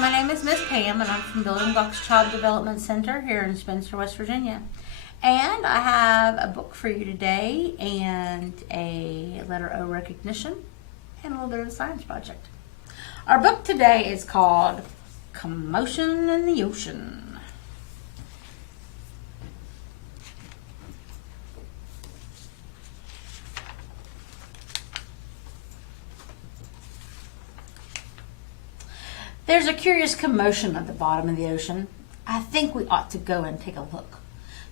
my name is Miss Pam, and I'm from Building Blocks Child Development Center here in Spencer, West Virginia. And I have a book for you today, and a letter O recognition, and a little bit of a science project. Our book today is called Commotion in the Ocean. There's a curious commotion at the bottom of the ocean. I think we ought to go and take a look.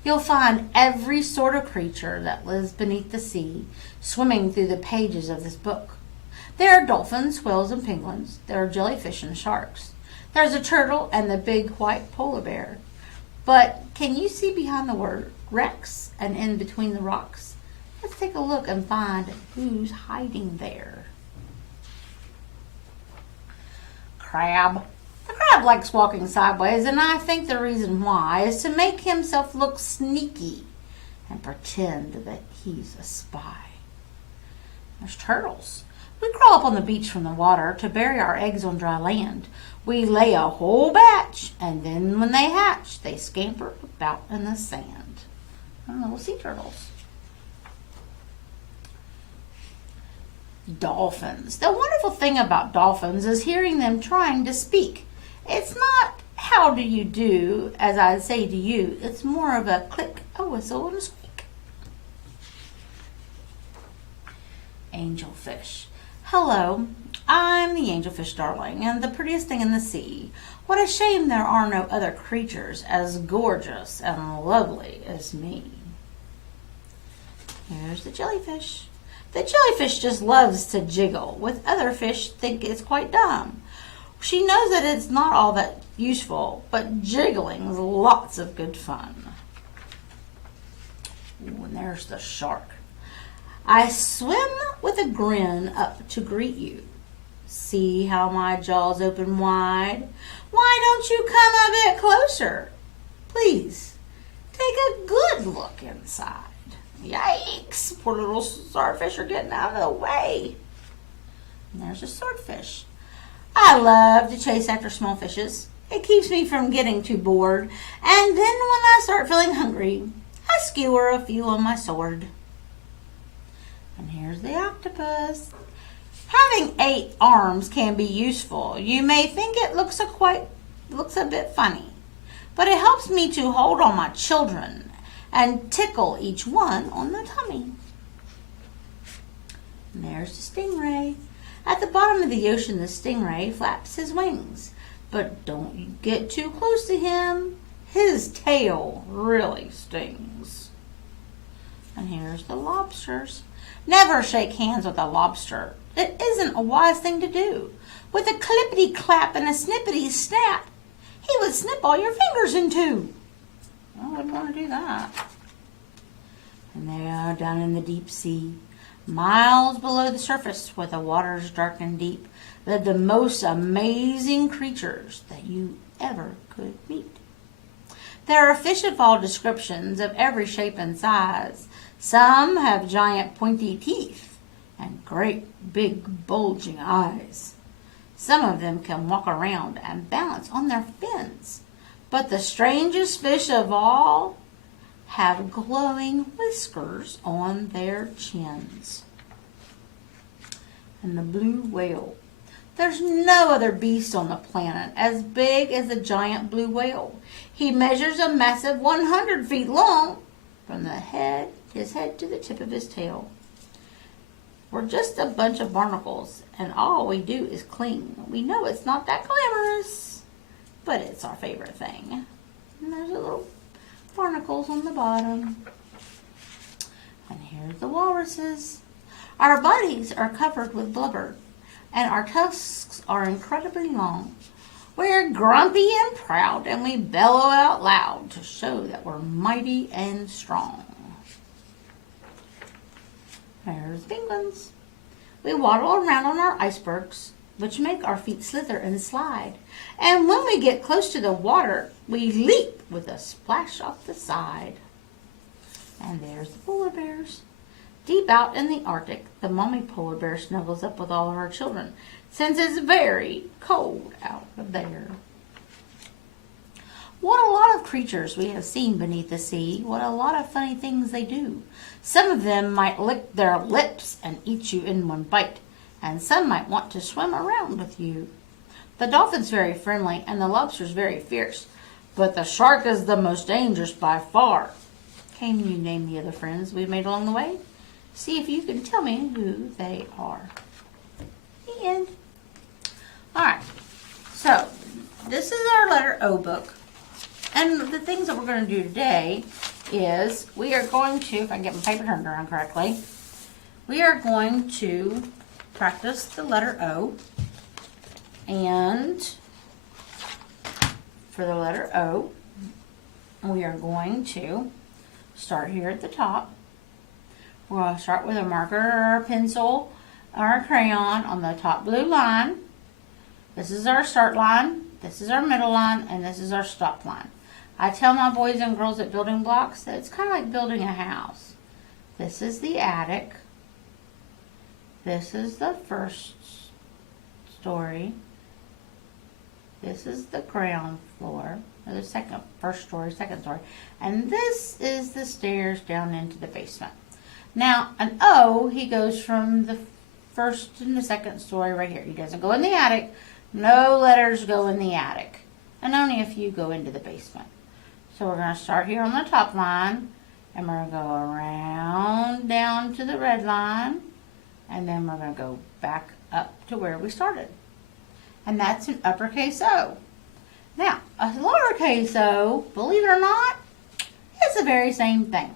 You'll find every sort of creature that lives beneath the sea swimming through the pages of this book. There are dolphins, whales, and penguins. There are jellyfish and sharks. There's a turtle and the big white polar bear. But can you see behind the word Rex and in between the rocks? Let's take a look and find who's hiding there. Crab. The crab likes walking sideways, and I think the reason why is to make himself look sneaky and pretend that he's a spy. There's turtles. We crawl up on the beach from the water to bury our eggs on dry land. We lay a whole batch, and then when they hatch, they scamper about in the sand. And little sea turtles. Dolphins. The wonderful thing about dolphins is hearing them trying to speak. It's not how do you do, as I say to you. It's more of a click, a whistle, and a squeak. Angelfish. Hello, I'm the angelfish darling, and the prettiest thing in the sea. What a shame there are no other creatures as gorgeous and lovely as me. Here's the jellyfish. The jellyfish just loves to jiggle, with other fish think it's quite dumb. She knows that it's not all that useful, but jiggling is lots of good fun. Ooh, and there's the shark. I swim with a grin up to greet you. See how my jaws open wide? Why don't you come a bit closer? Please, take a good look inside. Yikes! Poor little starfish are getting out of the way. And there's a swordfish. I love to chase after small fishes. It keeps me from getting too bored. And then when I start feeling hungry, I skewer a few on my sword. And here's the octopus. Having 8 arms can be useful. You may think it looks a bit funny, but it helps me to hold on my children and tickle each one on the tummy. And there's the stingray. At the bottom of the ocean, the stingray flaps his wings. But don't you get too close to him. His tail really stings. And here's the lobsters. Never shake hands with a lobster. It isn't a wise thing to do. With a clippity-clap and a snippity-snap, he would snip all your fingers in two. I wouldn't want to do that. And they are down in the deep sea, miles below the surface where the waters dark and deep, live the most amazing creatures that you ever could meet. There are fish of all descriptions, of every shape and size. Some have giant pointy teeth and great big bulging eyes. Some of them can walk around and balance on their fins. But the strangest fish of all have glowing whiskers on their chins. And the blue whale. There's no other beast on the planet as big as the giant blue whale. He measures a massive 100 feet long from his head to the tip of his tail. We're just a bunch of barnacles, and all we do is cling. We know it's not that glamorous, but it's our favorite thing. And there's a little barnacles on the bottom. And here's the walruses. Our bodies are covered with blubber, and our tusks are incredibly long. We're grumpy and proud, and we bellow out loud to show that we're mighty and strong. There's penguins. We waddle around on our icebergs, which make our feet slither and slide. And when we get close to the water, we leap with a splash off the side. And there's the polar bears. Deep out in the Arctic, the mommy polar bear snuggles up with all of her children. since it's very cold out there. What a lot of creatures we have seen beneath the sea. What a lot of funny things they do. Some of them might lick their lips and eat you in one bite, and some might want to swim around with you. The dolphin's very friendly, and the lobster's very fierce, but the shark is the most dangerous by far. Can you name the other friends we've made along the way? See if you can tell me who they are. The end. Alright, so this is our letter O book. And the things that we're going to do today is we are going to, if I can get my paper turned around correctly, we are going to practice the letter O. And for the letter O, we are going to start here at the top. We're going to start with a marker or a pencil or a crayon on the top blue line. This is our start line, this is our middle line, and this is our stop line. I tell my boys and girls at building blocks that it's kind of like building a house. This is the attic. This is the first story. This is the ground floor, or the first story, second story. And this is the stairs down into the basement. Now, an O, he goes from the first and the second story right here. He doesn't go in the attic. No letters go in the attic. And only a few go into the basement. So we're going to start here on the top line, and we're going to go around down to the red line, and then we're going to go back up to where we started. And that's an uppercase O. Now, a lowercase o, believe it or not, it's the very same thing.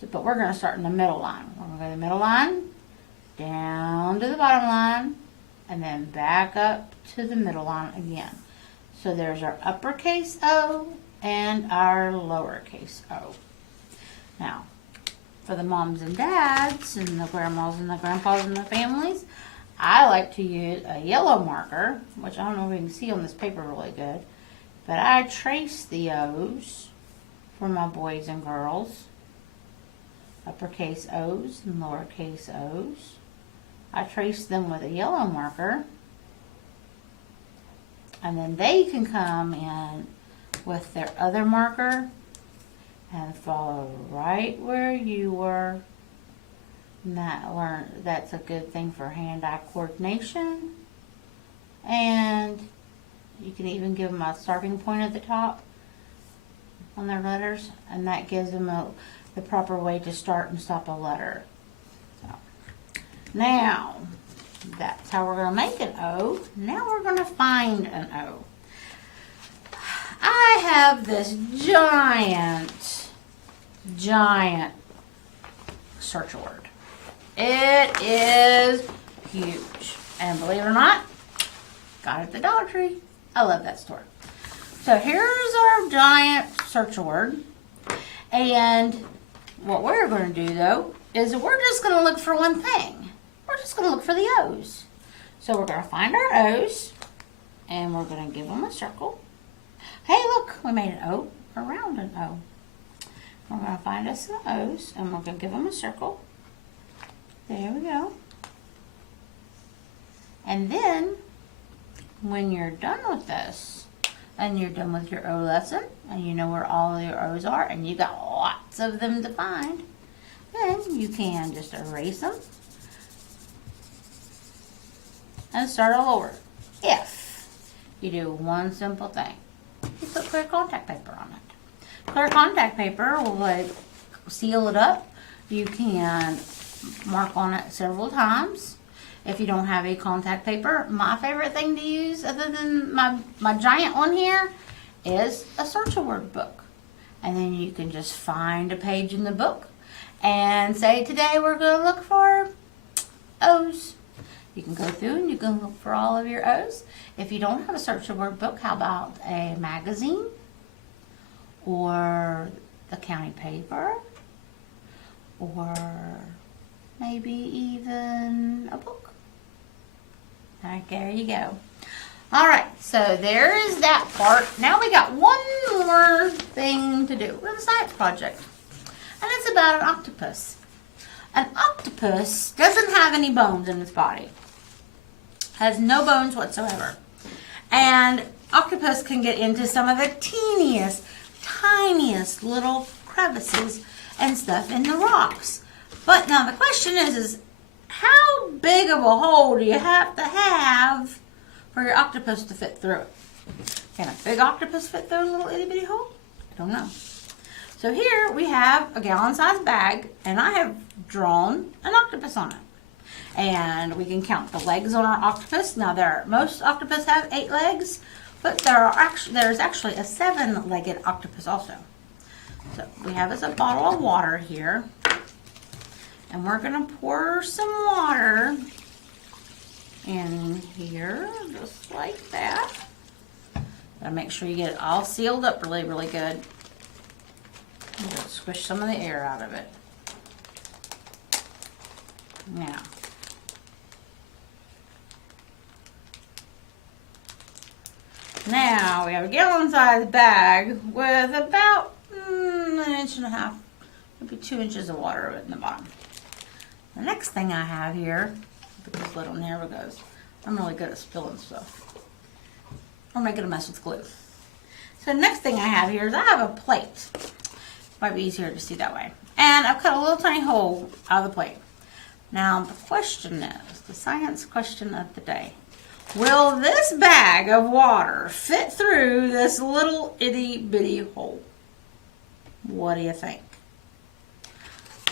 So, but we're going to start in the middle line. We're going to go to the middle line, down to the bottom line, and then back up to the middle line again. So there's our uppercase O and our lowercase o. Now, for the moms and dads and the grandmas and the grandpas and the families, I like to use a yellow marker, which I don't know if you can see on this paper really good, but I trace the O's for my boys and girls. Uppercase O's and lowercase O's. I trace them with a yellow marker, and then they can come in with their other marker and follow right where you were. And that's a good thing for hand-eye coordination. And you can even give them a starting point at the top on their letters, and that gives them the proper way to start and stop a letter. So, now, that's how we're going to make an O. Now we're going to find an O. I have this giant search word. It is huge. And believe it or not, got it at the Dollar Tree. I love that store. So here's our giant search word. And what we're going to do, though, is we're just going to look for one thing. We're just going to look for the O's. So we're going to find our O's, and we're going to give them a circle. Hey, look, we made an O around an O. We're going to find us some O's, and we're going to give them a circle. There we go. And then, when you're done with this, and you're done with your O lesson, and you know where all of your O's are, and you got lots of them to find, then you can just erase them and start all over. If you do one simple thing, you put clear contact paper on it. Clear contact paper will seal it up. You can mark on it several times. If you don't have a contact paper, my favorite thing to use, other than my giant one here, is a search a word book. And then you can just find a page in the book and say, today we're going to look for O's. You can go through and you can look for all of your O's. If you don't have a search a word book, how about a magazine or the county paper or maybe even a book? All right, there you go. All right, so there is that part. Now we got one more thing to do. We're a science project, and it's about an octopus. An octopus doesn't have any bones in its body. Has no bones whatsoever. And octopus can get into some of the teeniest, tiniest little crevices and stuff in the rocks. But now the question is how big of a hole do you have to have for your octopus to fit through it? Can a big octopus fit through a little itty bitty hole? I don't know. So here we have a gallon-sized bag, and I have drawn an octopus on it. And we can count the legs on our octopus. Now most octopus have 8 legs, but there's actually a 7-legged octopus also. So we have us a bottle of water here, and we're gonna pour some water in here, just like that. Gotta make sure you get it all sealed up really, really good. Just squish some of the air out of it. Now we have a gallon-sized bag with about 1.5 inches, maybe 2 inches of water in the bottom. The next thing I have here, put this lid on, here it goes. I'm really good at spilling stuff. Or making a mess with glue. So the next thing I have here is I have a plate. Might be easier to see that way. And I've cut a little tiny hole out of the plate. Now the question is, the science question of the day. Will this bag of water fit through this little itty bitty hole? What do you think?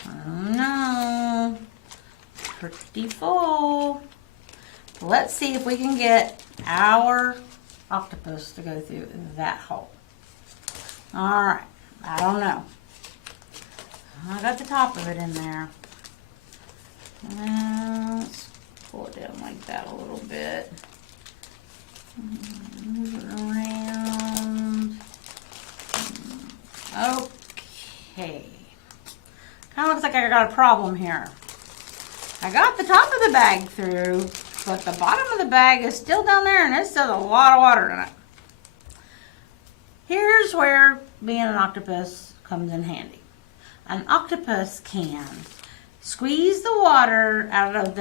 I don't know. Pretty full. Let's see if we can get our octopus to go through that hole. Alright, I don't know. I got the top of it in there. Let's pull it down like that a little bit. Move it around. Okay. Kind of looks like I got a problem here. I got the top of the bag through, but the bottom of the bag is still down there, and it still has a lot of water in it. Here's where being an octopus comes in handy. An octopus can squeeze the water out of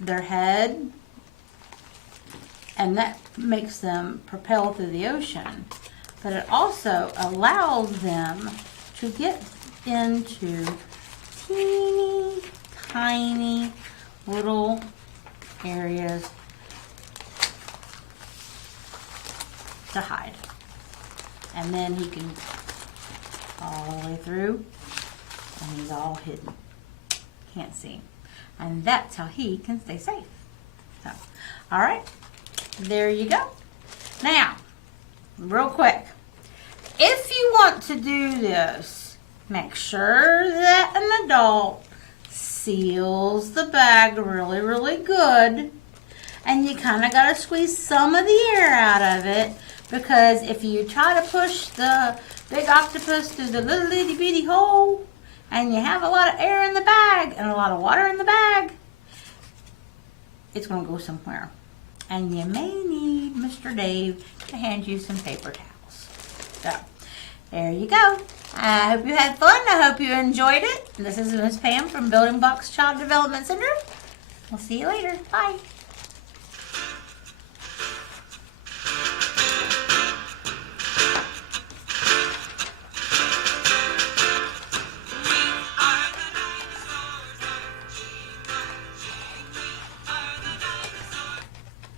their head, and that makes them propel through the ocean. But it also allows them to get into teeny tiny little areas to hide. And then he can all the way through, and he's all hidden. Can't see him. And that's how he can stay safe. So, all right, there you go. Now, real quick, if you want to do this, make sure that an adult seals the bag really, really good. And you kind of got to squeeze some of the air out of it, because if you try to push the big octopus through the little itty bitty hole, and you have a lot of air in the bag and a lot of water in the bag, it's going to go somewhere. And you may need Mr. Dave to hand you some paper towels. So, there you go. I hope you had fun. I hope you enjoyed it. This is Miss Pam from Building Blocks Child Development Center. We'll see you later. Bye.